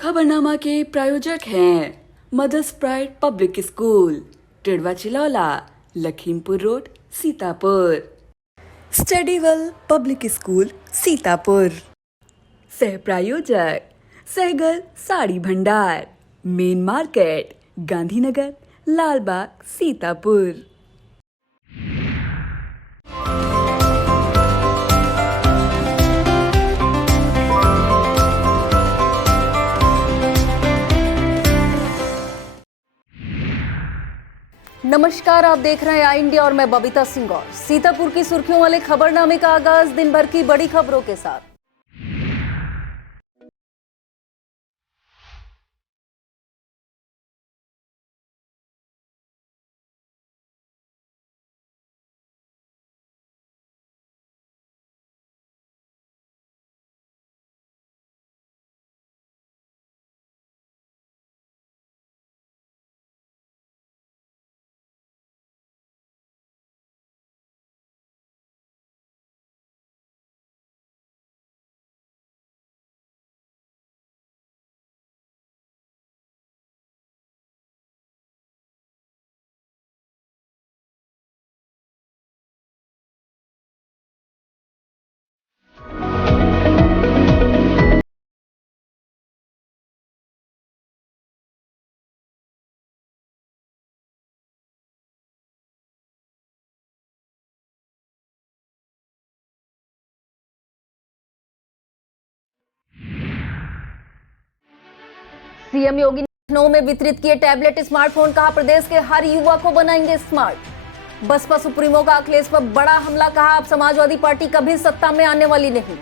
खबरनामा के प्रायोजक हैं Mother's Pride Public School, Tidwa Chilaula, Lakhimpur road, Sitapur. Studywell Public School, Sitapur. सह प्रायोजक सहगल साड़ी भंडार, मेन मार्केट, गांधीनगर, लालबाग, सीतापुर। नमस्कार, आप देख रहे हैं आई इंडिया और मैं बबीता सिंह। और सीतापुर की सुर्खियों वाले खबरनामे का आगाज दिन भर की बड़ी खबरों के साथ। सीएम योगी ने लखनऊ में वितरित किए टैबलेट स्मार्टफोन, कहा प्रदेश के हर युवा को बनाएंगे स्मार्ट। बसपा सुप्रीमो का अखिलेश पर बड़ा हमला, कहा अब समाजवादी पार्टी कभी सत्ता में आने वाली नहीं।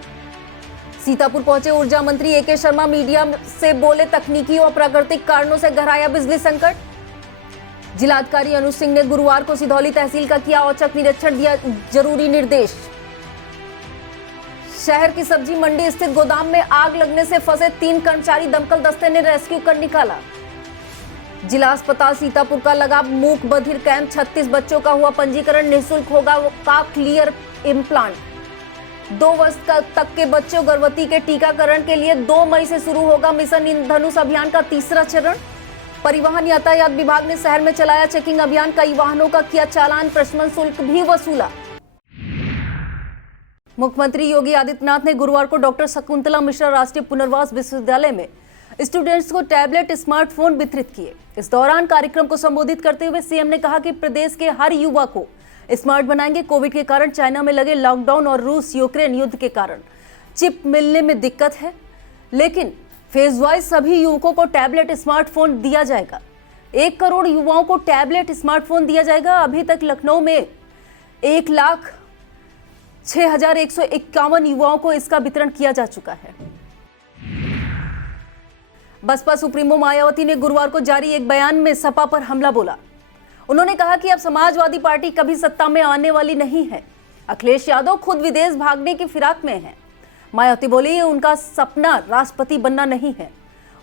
सीतापुर पहुंचे ऊर्जा मंत्री एके शर्मा, मीडिया से बोले तकनीकी और प्राकृतिक कारणों से गहराया बिजली संकट। जिलाधिकारी अनुज सिंह ने गुरुवार को सिधौली तहसील का किया औचक निरीक्षण, दिया जरूरी निर्देश। शहर की सब्जी मंडी स्थित गोदाम में आग लगने से फंसे 3 कर्मचारी दमकल दस्ते ने रेस्क्यू कर निकाला। जिला अस्पताल सीतापुर का लगा मूक बधिर कैंप, 36 बच्चों का हुआ पंजीकरण, निःशुल्क होगा कॉकलियर इम्प्लांट। 2 वर्ष तक के बच्चों गर्भवती के टीकाकरण के लिए 2 मई से शुरू होगा मिशन इंद्रधनुष अभियान का तीसरा चरण। परिवहन यातायात विभाग ने शहर में चलाया चेकिंग अभियान, कई वाहनों का किया चालान, प्रशमन शुल्क भी वसूला। मुख्यमंत्री योगी आदित्यनाथ ने गुरुवार को डॉक्टर शकुंतला मिश्रा राष्ट्रीय पुनर्वास विश्वविद्यालय में स्टूडेंट्स को टैबलेट स्मार्टफोन वितरित किए। इस दौरान कार्यक्रम को संबोधित करते हुए सीएम ने कहा कि प्रदेश के हर युवा को स्मार्ट बनाएंगे। कोविड के कारण चाइना में लगे लॉकडाउन और रूस यूक्रेन युद्ध के कारण चिप मिलने में दिक्कत है, लेकिन फेज वाइज सभी युवकों को टैबलेट स्मार्टफोन दिया जाएगा। 1 करोड़ युवाओं को टैबलेट स्मार्टफोन दिया जाएगा। अभी तक लखनऊ में 1,06,151 युवाओं को इसका वितरण किया जा चुका है। बसपा सुप्रीमो मायावती ने गुरुवार को जारी एक बयान में सपा पर हमला बोला। उन्होंने कहा कि अब समाजवादी पार्टी कभी सत्ता में आने वाली नहीं है। अखिलेश यादव खुद विदेश भागने की फिराक में हैं। मायावती बोली, उनका सपना राष्ट्रपति बनना नहीं है,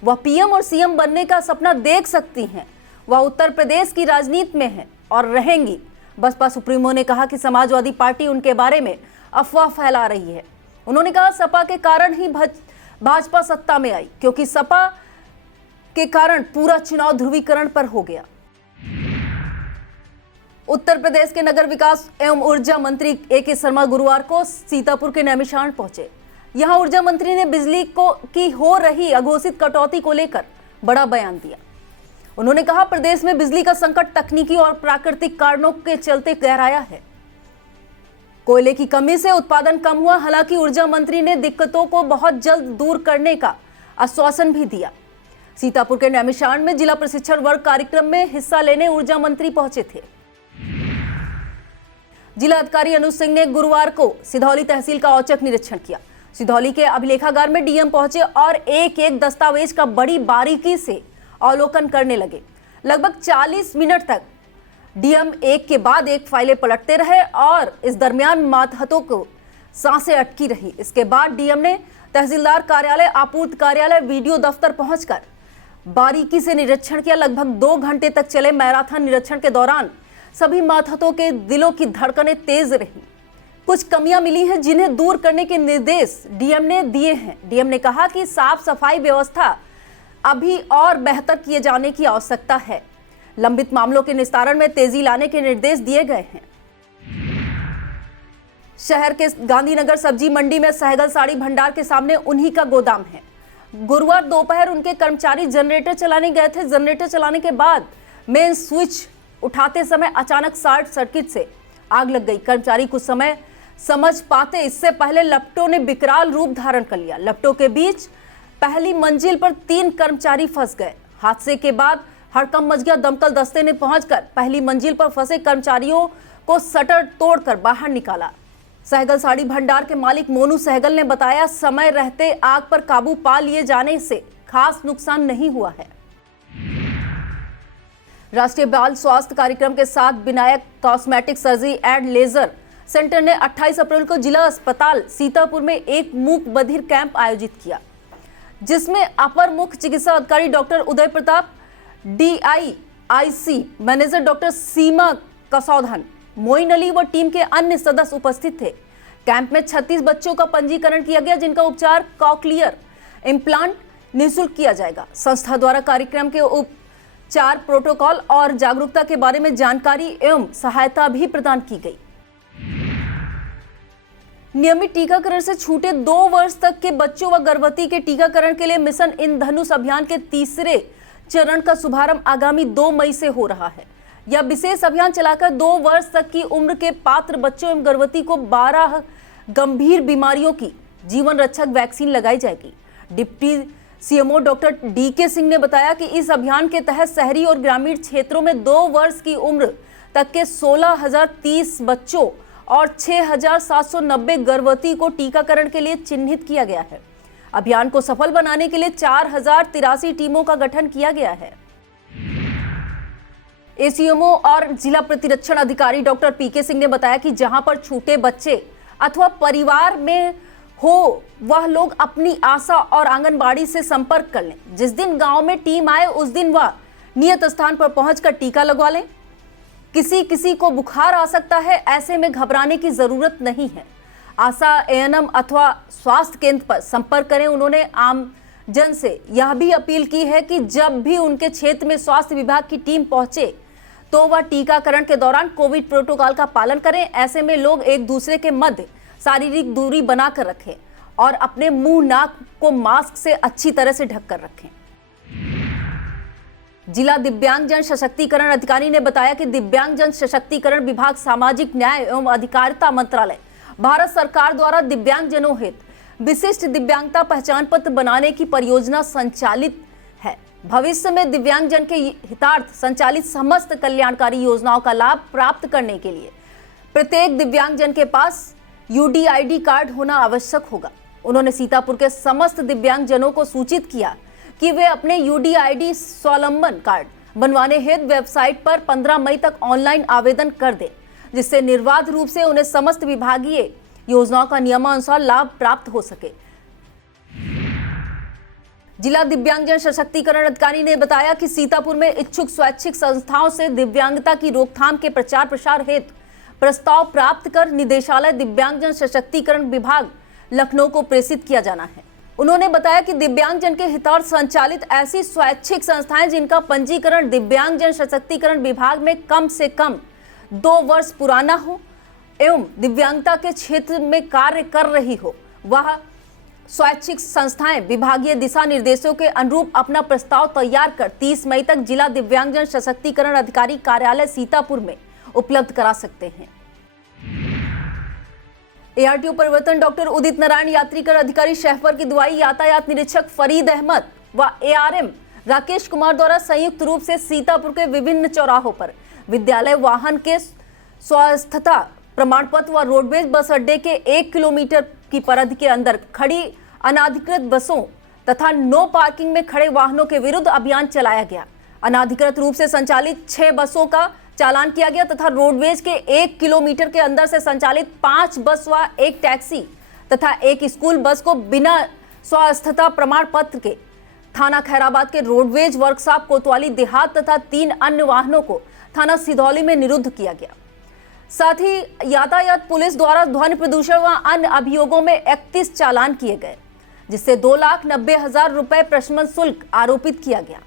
वह पीएम और सीएम बनने का सपना देख सकती हैं। वह उत्तर प्रदेश की राजनीति में है और रहेंगी। बसपा सुप्रीमो ने कहा कि समाजवादी पार्टी उनके बारे में अफवाह फैला रही है। उन्होंने कहा सपा के कारण ही भाजपा सत्ता में आई, क्योंकि सपा के कारण पूरा चुनाव ध्रुवीकरण पर हो गया। उत्तर प्रदेश के नगर विकास एवं ऊर्जा मंत्री एके शर्मा गुरुवार को सीतापुर के नैमिषारण्य पहुंचे। यहां ऊर्जा मंत्री ने बिजली की हो रही अघोषित कटौती को लेकर बड़ा बयान दिया। उन्होंने कहा प्रदेश में बिजली का संकट तकनीकी और प्राकृतिक कारणों के चलते गहराया है। कोयले की कमी से उत्पादन कम हुआ, हालांकि ऊर्जा मंत्री ने दिक्कतों को बहुत जल्द दूर करने का आश्वासन भी दिया। सीतापुर के नैमिषारण्य में जिला प्रशिक्षण वर्ग कार्यक्रम में हिस्सा लेने ऊर्जा मंत्री पहुंचे थे। जिला अधिकारी अनुज सिंह ने गुरुवार को सिधौली तहसील का औचक निरीक्षण किया। सिधौली के अभिलेखागार में डीएम पहुंचे और एक एक दस्तावेज का बड़ी बारीकी से अवलोकन करने लगे। लगभग 40 मिनट तक डीएम एक के बाद एक फाइलें पलटते रहे और इस दरमियान मातहतों को सांसें अटकी रही। इसके बाद डीएम ने तहसीलदार कार्यालय, आपूर्ति कार्यालय, वीडियो दफ्तर पहुंचकर बारीकी से निरीक्षण किया। लगभग 2 घंटे तक चले मैराथन निरीक्षण के दौरान सभी मातहतों के दिलों की धड़कनें तेज रही। कुछ कमियां मिली हैं जिन्हें दूर करने के निर्देश डीएम ने दिए हैं। डीएम ने कहा कि साफ सफाई व्यवस्था अभी और बेहतर किए जाने की आवश्यकता है। लंबित मामलों के निस्तारण में तेजी लाने के निर्देश दिए गए हैं। शहर के गांधीनगर सब्जी मंडी में सहगल साड़ी भंडार के सामने उन्हीं का गोदाम है। गुरुवार दोपहर उनके कर्मचारी जनरेटर चलाने गए थे। जनरेटर चलाने के बाद मेन स्विच उठाते समय अचानक शॉर्ट सर्किट से आग लग गई। कर्मचारी कुछ समय समझ पाते इससे पहले लपटों ने विकराल रूप धारण कर लिया। लपटों के बीच पहली मंजिल पर 3 कर्मचारी फंस गए। हादसे के बाद हड़कंप मच गया। दमकल दस्ते ने पहुंचकर पहली मंजिल पर फंसे कर्मचारियों को शटर तोड़कर बाहर निकाला। सहगल साड़ी भंडार के मालिक मोनू सहगल ने बताया, समय रहते आग पर काबू पा लिए जाने से खास नुकसान नहीं हुआ है। राष्ट्रीय बाल स्वास्थ्य कार्यक्रम के साथ Vinayak cosmetic surgery and laser centre ने 28 अप्रैल को जिला अस्पताल सीतापुर में एक मूक बधिर कैंप आयोजित किया, जिसमें अपर मुख्य चिकित्सा अधिकारी doctor Uday Pratap, DIIC manager doctor सीमा कसौधन, मोइन अली व टीम के अन्य सदस्य उपस्थित थे। कैंप में 36 बच्चों का पंजीकरण किया गया, जिनका उपचार कॉक्लियर इम्प्लांट निःशुल्क किया जाएगा। संस्था द्वारा कार्यक्रम के उपचार प्रोटोकॉल और जागरूकता के बारे में जानकारी एवं सहायता भी प्रदान की गई। नियमित टीकाकरण से छूटे 2 वर्ष तक के बच्चों व गर्भवती के टीकाकरण के लिए मिशन इंद्रधनुष अभियान के तीसरे चरण का शुभारंभ आगामी 2 मई से हो रहा है। यह विशेष अभियान चलाकर 2 वर्ष तक की उम्र के पात्र बच्चों एवं गर्भवती को 12 गंभीर बीमारियों की जीवन रक्षक वैक्सीन लगाई जाएगी। Deputy CMO doctor DK Singh ने बताया कि इस अभियान के तहत शहरी और ग्रामीण क्षेत्रों में 2 वर्ष की उम्र तक के 16,030 बच्चों और 6,790 गर्भवती को टीकाकरण के लिए चिन्हित किया गया है। अभियान को सफल बनाने के लिए 4,083 टीमों का गठन किया गया है। ACMO और जिला प्रतिरक्षण अधिकारी डॉक्टर PK सिंह ने बताया कि जहां पर छूटे बच्चे अथवा परिवार में हो, वह लोग अपनी आशा और आंगनबाड़ी से संपर्क कर लें। जिस दिन गांव में टीम आए उस दिन वह नियत स्थान पर पहुंचकर टीका लगवा लें। किसी को बुखार आ सकता है, ऐसे में घबराने की जरूरत नहीं है। आशा, ANM अथवा स्वास्थ्य केंद्र पर संपर्क करें। उन्होंने आम जन से यह भी अपील की है कि जब भी उनके क्षेत्र में स्वास्थ्य विभाग की टीम पहुंचे तो वह टीकाकरण के दौरान कोविड प्रोटोकॉल का पालन करें। ऐसे में लोग एक दूसरे के मध्य शारीरिक दूरी बनाकर रखें और अपने मुंह नाक को मास्क से अच्छी तरह से ढककर रखें। जिला दिव्यांगजन सशक्तिकरण अधिकारी ने बताया कि दिव्यांगजन सशक्तिकरण विभाग सामाजिक न्याय एवं अधिकारिता मंत्रालय भारत सरकार द्वारा दिव्यांगजनों हेतु विशिष्ट दिव्यांगता पहचान पत्र बनाने की परियोजना संचालित है। भविष्य में दिव्यांगजन के हितार्थ संचालित समस्त कल्याणकारी योजनाओं का लाभ प्राप्त करने के लिए प्रत्येक दिव्यांगजन के पास UDID कार्ड होना आवश्यक होगा। उन्होंने सीतापुर के समस्त दिव्यांगजनों को सूचित किया कि वे अपने UDID स्वावलंबन कार्ड बनवाने हेतु वेबसाइट पर 15 मई तक ऑनलाइन आवेदन कर दें, जिससे निर्बाध रूप से उन्हें समस्त विभागीय योजनाओं का नियमानुसार लाभ प्राप्त हो सके। जिला दिव्यांगजन सशक्तिकरण अधिकारी ने बताया कि सीतापुर में इच्छुक स्वैच्छिक संस्थाओं से दिव्यांगता की रोकथाम के प्रचार प्रसार हेतु प्रस्ताव प्राप्त कर निदेशालय दिव्यांगजन सशक्तिकरण विभाग लखनऊ को प्रेषित किया जाना है। उन्होंने बताया कि दिव्यांगजन के हितार्थ संचालित ऐसी स्वैच्छिक संस्थाएं जिनका पंजीकरण दिव्यांगजन सशक्तिकरण विभाग में कम से कम 2 वर्ष पुराना हो एवं दिव्यांगता के क्षेत्र में कार्य कर रही हो, वह स्वैच्छिक संस्थाएं विभागीय दिशा निर्देशों के अनुरूप अपना प्रस्ताव तैयार कर 30 मई तक जिला दिव्यांगजन सशक्तिकरण अधिकारी कार्यालय सीतापुर में उपलब्ध करा सकते हैं। ARTO परिवर्तन डॉक्टर उदित नारायण, यात्रीकर अधिकारी शहपर की दुआई, यातायात निरीक्षक फरीद अहमद व ARM राकेश कुमार द्वारा संयुक्त रूप से सीतापुर के विभिन्न चौराहों पर विद्यालय वाहन के स्वास्थ्यता प्रमाण पत्र व रोडवेज बस अड्डे के 1 किलोमीटर की परिधि के अंदर खड़ी अनाधिकृत बसों तथा नो पार्किंग में खड़े वाहनों के विरुद्ध अभियान चलाया गया। अनाधिकृत रूप से संचालित 6 बसों का चालान किया गया तथा रोडवेज के 1 किलोमीटर के अंदर से संचालित 5 बस व 1 टैक्सी तथा 1 स्कूल बस को बिना स्वास्थ्यता प्रमाण पत्र के थाना खैराबाद के रोडवेज वर्कशॉप कोतवाली देहात तथा 3 अन्य वाहनों को थाना सिधौली में निरुद्ध किया गया। साथ ही यातायात पुलिस द्वारा ध्वनि प्रदूषण व अन्य अभियोगों में 31 चालान किए गए। जिससे 2,90,000 रुपए प्रशमन शुल्क आरोपित किया गया।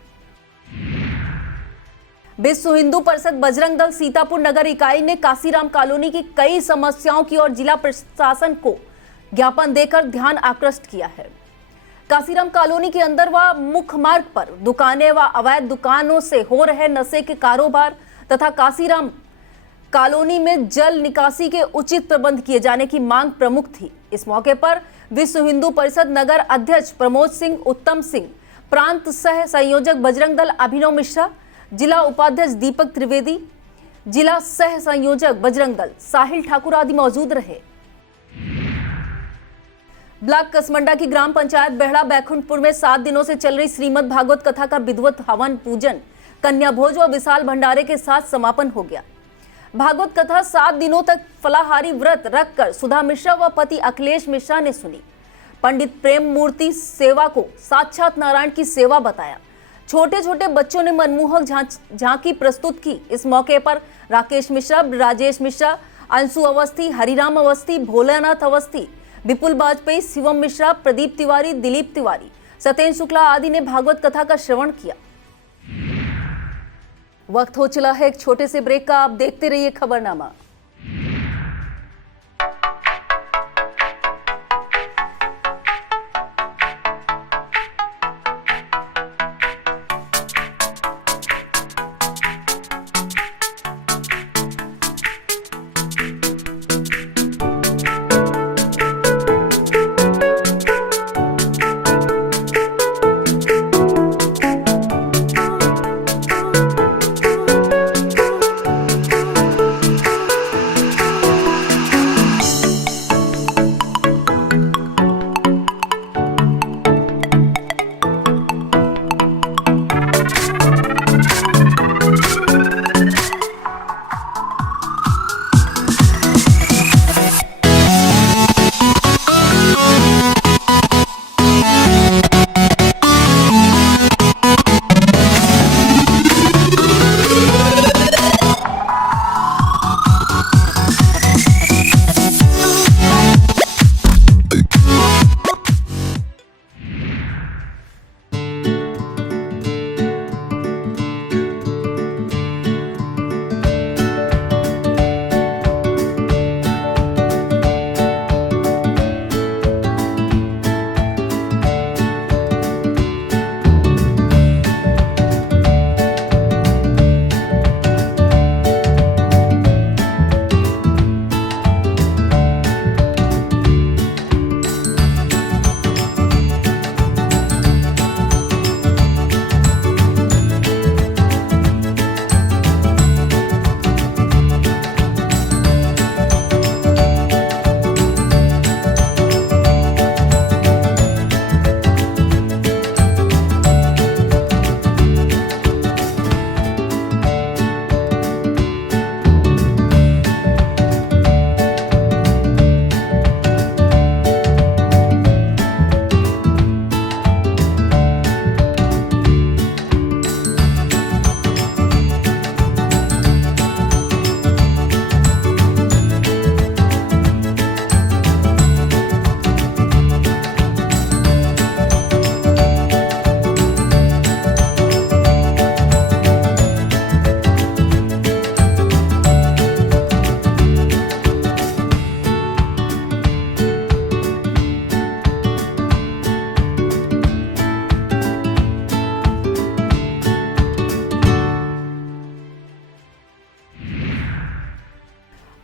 विश्व हिंदू परिषद बजरंग दल सीतापुर नगर इकाई ने काशीराम कॉलोनी की कई समस्याओं की और जिला प्रशासन को ज्ञापन देकर ध्यान आकृष्ट किया है। काशीराम कॉलोनी के अंदर व मुख्य मार्ग पर दुकानें व अवैध दुकानों से हो रहे नशे के कारोबार तथा काशीराम कॉलोनी में जल निकासी के उचित प्रबंध किए जाने की मांग प्रमुख थी। इस मौके पर विश्व हिंदू परिषद नगर अध्यक्ष प्रमोद सिंह, उत्तम सिंह, प्रांत सह संयोजक बजरंग दल अभिनव मिश्रा, जिला उपाध्यक्ष दीपक त्रिवेदी, जिला सह संयोजक बजरंग दल साहिल ठाकुर आदि मौजूद रहे। ब्लॉक कसमंडा की ग्राम पंचायत बेहड़ा बैकुंठपुर में 7 दिनों से चल रही श्रीमद् भागवत कथा का विधिवत हवन पूजन, कन्या भोज व विशाल भंडारे के साथ समापन हो गया। भागवत कथा 7 दिनों तक फलाहारी व्रत रखकर सुधा मिश्रा व पति अखिलेश मिश्रा ने सुनी। पंडित प्रेम मूर्ति सेवा को साक्षात नारायण की सेवा बताया। छोटे छोटे बच्चों ने मनमोहक झांकी प्रस्तुत की। इस मौके पर राकेश मिश्रा, राजेश मिश्रा, अंशु अवस्थी, हरिराम अवस्थी, भोलानाथ अवस्थी, विपुल वाजपेयी, शिवम मिश्रा, प्रदीप तिवारी, दिलीप तिवारी, सत्येंद्र शुक्ला आदि ने भागवत कथा का श्रवण किया। वक्त हो चला है एक छोटे से ब्रेक का। आप देखते रहिए खबरनामा।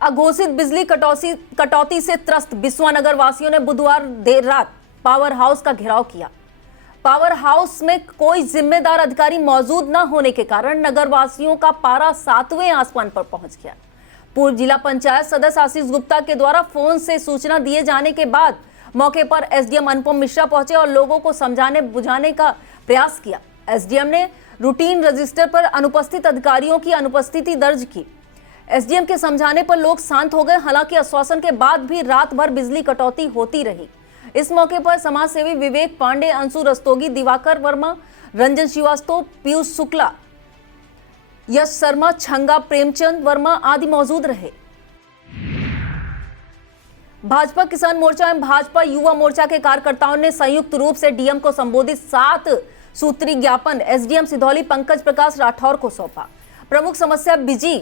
अघोषित बिजली कटौती से त्रस्त बिस्वा नगर वासियों ने बुधवार देर रात पावर हाउस का घेराव किया। पावर हाउस में कोई जिम्मेदार अधिकारी मौजूद न होने के कारण नगर वासियों का पारा 7वें आसमान पर पहुंच गया। पूर्व जिला पंचायत सदस्य आशीष गुप्ता के द्वारा फोन से सूचना दिए जाने के बाद मौके पर एसडीएम अनुपम मिश्रा पहुंचे और लोगों को समझाने बुझाने का प्रयास किया। एसडीएम ने रूटीन रजिस्टर पर अनुपस्थित अधिकारियों की अनुपस्थिति दर्ज की। एसडीएम के समझाने पर लोग शांत हो गए। हालांकि आश्वासन के बाद भी रात भर बिजली कटौती होती रही। इस मौके पर समाज सेवी विवेक पांडे, अंशु रस्तोगी, दिवाकर वर्मा, रंजन श्रीवास्तव, पीयूष शुक्ला, यश शर्मा, छंगा प्रेमचंद वर्मा आदि मौजूद रहे। भाजपा किसान मोर्चा एवं भाजपा युवा मोर्चा के कार्यकर्ताओं ने संयुक्त रूप से डीएम को संबोधित 7 सूत्री ज्ञापन एसडीएम सिधौली पंकज प्रकाश राठौर को सौंपा। प्रमुख समस्या बिजली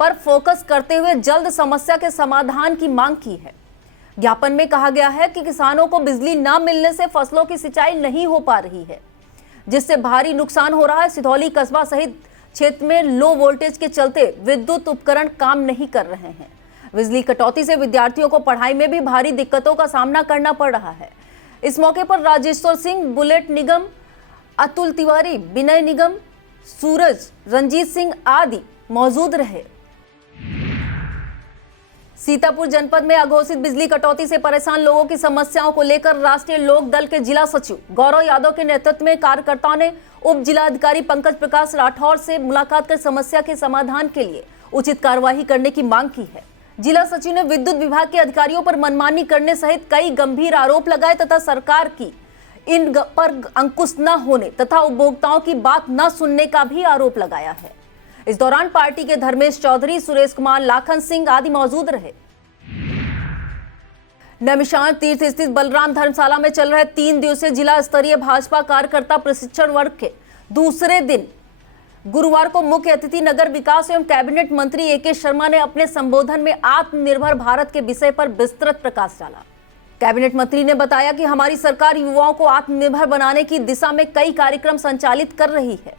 पर फोकस करते हुए जल्द समस्या के समाधान की मांग की है। ज्ञापन में कहा गया है कि किसानों को बिजली न मिलने से फसलों की सिंचाई नहीं हो पा रही है, जिससे भारी नुकसान हो रहा है। सिधौली कस्बा सहित क्षेत्र में लो वोल्टेज के चलते विद्युत उपकरण काम नहीं कर रहे हैं। बिजली कटौती से विद्यार्थियों को पढ़ाई में भी भारी दिक्कतों का सामना करना पड़ रहा है। इस मौके पर राजेश्वर सिंह, बुलेट निगम, अतुल तिवारी, विनय निगम, सूरज, रंजीत सिंह आदि मौजूद रहे। सीतापुर जनपद में अघोषित बिजली कटौती से परेशान लोगों की समस्याओं को लेकर राष्ट्रीय लोक दल के जिला सचिव गौरव यादव के नेतृत्व में कार्यकर्ताओं ने उप जिलाधिकारी पंकज प्रकाश राठौर से मुलाकात कर समस्या के समाधान के लिए उचित कार्रवाई करने की मांग की है। जिला सचिव ने विद्युत विभाग के अधिकारियों पर मनमानी करने सहित कई गंभीर आरोप लगाए तथा सरकार की इन पर अंकुश न होने तथा उपभोक्ताओं की न सुनने का भी आरोप लगाया है। इस दौरान पार्टी के धर्मेश चौधरी, सुरेश कुमार, लाखन सिंह आदि मौजूद रहे। नैमिषारण्य तीर्थ स्थित बलराम धर्मशाला में चल रहे 3 दिवसीय जिला स्तरीय भाजपा कार्यकर्ता प्रशिक्षण वर्ग के दूसरे दिन गुरुवार को मुख्य अतिथि नगर विकास एवं कैबिनेट मंत्री ए.के. शर्मा ने अपने संबोधन में आत्मनिर्भर भारत के विषय पर विस्तृत प्रकाश डाला। कैबिनेट मंत्री ने बताया कि हमारी सरकार युवाओं को आत्मनिर्भर बनाने की दिशा में कई कार्यक्रम संचालित कर रही है।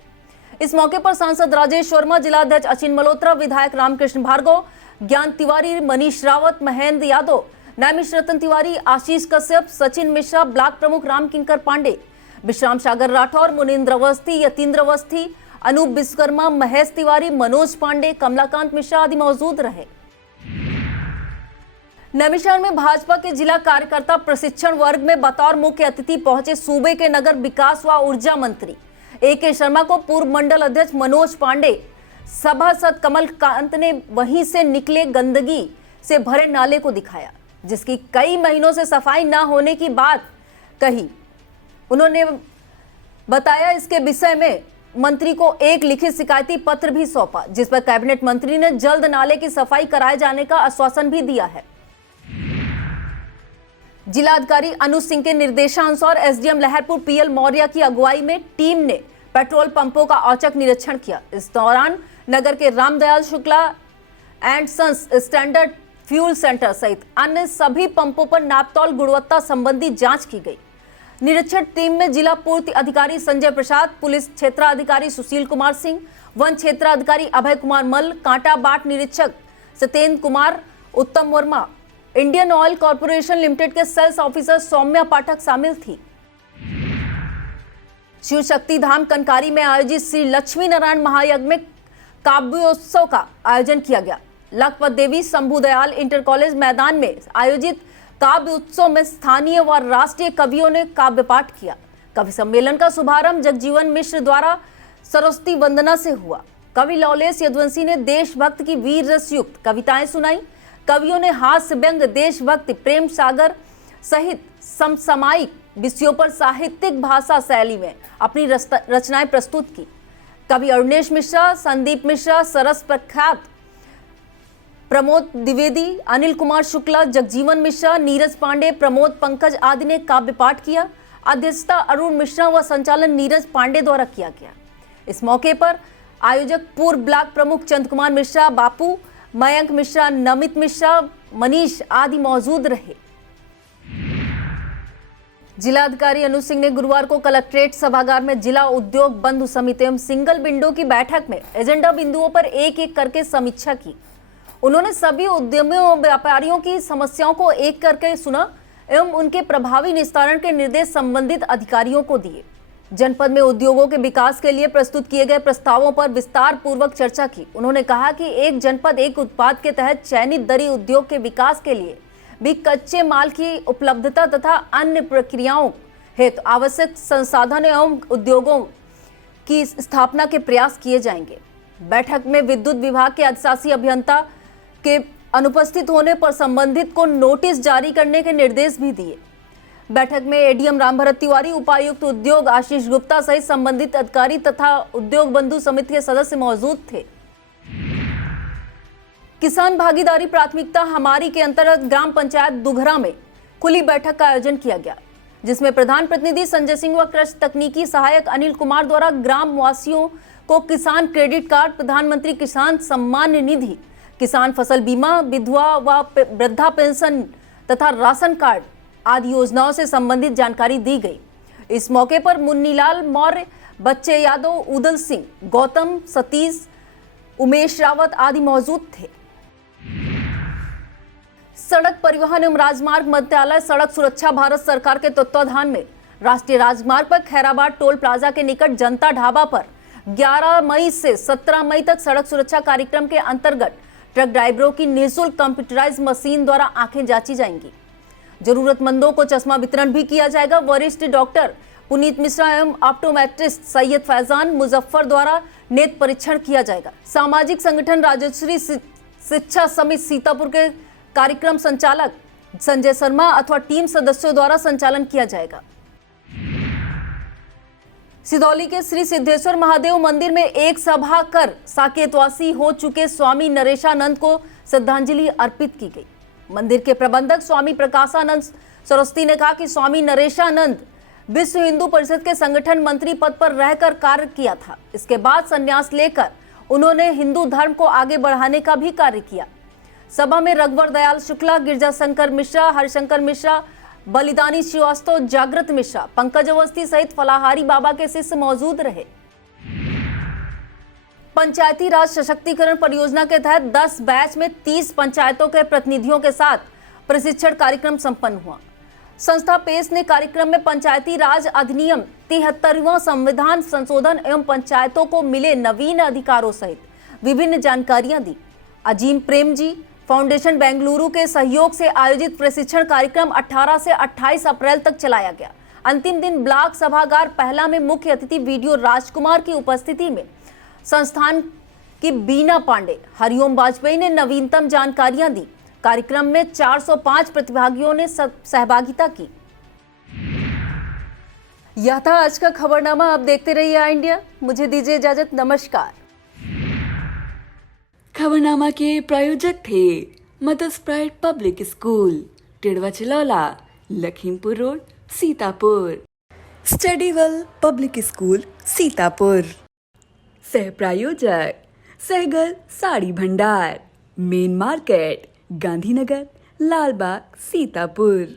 इस मौके पर सांसद राजेश वर्मा, जिलाध्यक्ष अचिन मल्होत्रा, विधायक रामकृष्ण भार्गव, ज्ञान तिवारी, मनीष रावत, महेंद्र यादव, नैमिष रतन तिवारी, आशीष कश्यप, सचिन मिश्रा, ब्लॉक प्रमुख राम किंकर पांडे, विश्राम सागर राठौर, मुनिंद्र अवस्थी, यतीन्द्र अवस्थी, अनूप विश्वकर्मा, महेश तिवारी, मनोज पांडे, कमलाकांत मिश्रा आदि मौजूद रहे। नैमिषारण्य में भाजपा के जिला कार्यकर्ता प्रशिक्षण वर्ग में बतौर मुख्य अतिथि पहुंचे सूबे के नगर विकास व ऊर्जा मंत्री ए.के. शर्मा को पूर्व मंडल अध्यक्ष मनोज पांडे, सभासद कमल कांत ने वहीं से निकले गंदगी से भरे नाले को दिखाया, जिसकी कई महीनों से सफाई न होने की बात कही। उन्होंने बताया इसके विषय में मंत्री को एक लिखित शिकायती पत्र भी सौंपा, जिस पर कैबिनेट मंत्री ने जल्द नाले की सफाई कराए जाने का आश्वासन भी दिया है। जिलाधिकारी अनुज सिंह के निर्देशानुसार एसडीएम लहरपुर पीएल मौर्य की अगुवाई में टीम ने पेट्रोल पंपों का औचक निरीक्षण किया। इस दौरान नगर के Ramdayal Shukla and sons standard fuel centre सहित अन्य सभी पंपों पर नापतौल गुणवत्ता संबंधी जांच की गई। निरीक्षण टीम में जिला पूर्ति अधिकारी संजय प्रसाद, पुलिस क्षेत्राधिकारी सुशील कुमार सिंह, वन क्षेत्राधिकारी अभय कुमार मल्ल, कांटा बाट निरीक्षक सत्येंद्र कुमार, उत्तम Verma, Indian oil corporation limited के सेल्स ऑफिसर सौम्या पाठक शामिल थी। शिव शक्ति धाम कनकारी में आयोजित श्री लक्ष्मी नारायण महायज्ञ में काव्योत्सव का आयोजन किया गया। लखपत देवी शंभू दयाल इंटर कॉलेज मैदान में आयोजित काव्य उत्सव में स्थानीय व राष्ट्रीय कवियों ने काव्य पाठ किया। कवि सम्मेलन का शुभारंभ जगजीवन मिश्र द्वारा सरस्वती वंदना से हुआ। कवि लौलेश यदुवंशी ने देशभक्त की वीर रस युक्त कविताएं सुनाई। कवियों ने हास्य व्यंग, देशभक्ति, प्रेम सागर सहित समसामयिक विषयों पर साहित्यिक भाषा शैली में अपनी रचनाएं प्रस्तुत की। कवि अरुणेश मिश्रा, संदीप मिश्रा, सरस प्रख्यात प्रमोद द्विवेदी, अनिल कुमार शुक्ला, जगजीवन मिश्रा, नीरज पांडे, प्रमोद पंकज आदि ने काव्य पाठ किया। अध्यक्षता अरुण मिश्रा व संचालन नीरज पांडे द्वारा किया गया। इस मौके पर आयोजक पूर्व ब्लॉक प्रमुख चंद कुमार मिश्रा, बापू, मयंक मिश्रा, नमित मिश्रा, मनीष आदि मौजूद रहे। जिलाधिकारी अनुज सिंह ने गुरुवार को कलेक्ट्रेट सभागार में जिला उद्योग बंधु समिति एवं सिंगल विंडो की बैठक में एजेंडा बिंदुओं पर एक एक करके समीक्षा की। उन्होंने सभी उद्यमियों और व्यापारियों की समस्याओं को एक करके सुना एवं उनके प्रभावी निस्तारण के निर्देश संबंधित अधिकारियों को दिए। जनपद में उद्योगों के विकास के लिए प्रस्तुत किए गए प्रस्तावों पर विस्तार पूर्वक चर्चा की। उन्होंने कहा कि एक जनपद एक उत्पाद के तहत चयनित दरी उद्योग के विकास के लिए भी कच्चे माल की उपलब्धता तथा अन्य प्रक्रियाओं हेतु आवश्यक संसाधन एवं उद्योगों की स्थापना के प्रयास किए जाएंगे। बैठक में विद्युत विभाग के अधिशासी अभियंता के अनुपस्थित होने पर संबंधित को नोटिस जारी करने के निर्देश भी दिए। बैठक में एडीएम रामभरत तिवारी, उपायुक्त उद्योग आशीष गुप्ता सहित संबंधित अधिकारी तथा उद्योग बंधु समिति के सदस्य मौजूद थे। किसान भागीदारी प्राथमिकता हमारी के अंतर्गत ग्राम पंचायत दुघरा में खुली बैठक का आयोजन किया गया, जिसमें प्रधान प्रतिनिधि संजय सिंह व कृषि तकनीकी सहायक अनिल कुमार द्वारा ग्राम वासियों को किसान क्रेडिट कार्ड, प्रधानमंत्री किसान सम्मान निधि, किसान फसल बीमा, विधवा व वृद्धा पेंशन तथा राशन कार्ड आदि योजनाओं से संबंधित जानकारी दी गई। इस मौके पर मुन्नीलाल मौर्य, बच्चे यादव, उदल सिंह, गौतम, सतीश, उमेश रावत आदि मौजूद थे। सड़क परिवहन एवं राजमार्ग मंत्रालय सड़क सुरक्षा भारत सरकार के तत्वाधान में राष्ट्रीय राजमार्ग पर खैराबाद टोल प्लाजा के निकट जनता ढाबा पर 11 मई से 17 मई तक सड़क सुरक्षा कार्यक्रम के अंतर्गत ट्रक ड्राइवरों की निःशुल्क कंप्यूटराइज मशीन द्वारा आंखें जांची जाएंगी। जरूरतमंदों को चश्मा वितरण भी किया जाएगा। वरिष्ठ डॉक्टर पुनीत मिश्रा एवं ऑप्टोमेट्रिस्ट सैयद फैजान मुजफ्फर द्वारा नेत्र परीक्षण किया जाएगा। सामाजिक संगठन राजश्री शिक्षा समिति सीतापुर के कार्यक्रम संचालक संजय शर्मा अथवा टीम सदस्यों द्वारा संचालन किया जाएगा। सिदौली के श्री सिद्धेश्वर महादेव मंदिर में एक सभा कर साकेतवासी हो चुके स्वामी नरेशानंद को श्रद्धांजलि अर्पित की गई। मंदिर के प्रबंधक स्वामी प्रकाशानंद सरस्वती ने कहा कि स्वामी नरेशानंद विश्व हिंदू परिषद के संगठन मंत्री पद पर रहकर कार्य किया था। इसके बाद संन्यास लेकर उन्होंने हिंदू धर्म को आगे बढ़ाने का भी कार्य किया। सभा में रघुवर दयाल शुक्ला, गिरजा शंकर मिश्रा, हरिशंकर मिश्रा, बलिदानी श्रीवास्तव, जागृत मिश्रा, पंकज अवस्थी सहित फलाहारी बाबा के शिष्य मौजूद रहे। पंचायती राज सशक्तिकरण परियोजना के तहत 10 बैच में 30 पंचायतों के प्रतिनिधियों के साथ प्रशिक्षण कार्यक्रम संपन्न हुआ। संस्था पेश ने कार्यक्रम में पंचायती राज अधिनियम 73वां संविधान संशोधन एवं पंचायतों को मिले नवीन अधिकारों सहित विभिन्न जानकारियां दी। अजीम प्रेम जी फाउंडेशन बेंगलुरु के सहयोग से आयोजित प्रशिक्षण कार्यक्रम 18 से 28 अप्रैल तक चलाया गया। अंतिम दिन ब्लॉक सभागार पहला में मुख्य अतिथि वीडियो राजकुमार की उपस्थिति में संस्थान की बीना पांडे, हरिओम वाजपेयी ने नवीनतम जानकारियां दी। कार्यक्रम में 405 प्रतिभागियों ने सहभागिता की। यह था आज का खबरनामा। आप देखते रहिए आई इंडिया। मुझे दीजिए इजाजत। नमस्कार। खबरनामा के प्रायोजक थे Mother's Pride Public School, Tidwa Chilaula, Lakhimpur road, Sitapur. Studywell Public School, Sitapur. सह प्रायोजक सहगल साड़ी भंडार, मेन मार्केट, गांधीनगर, लालबाग, सीतापुर।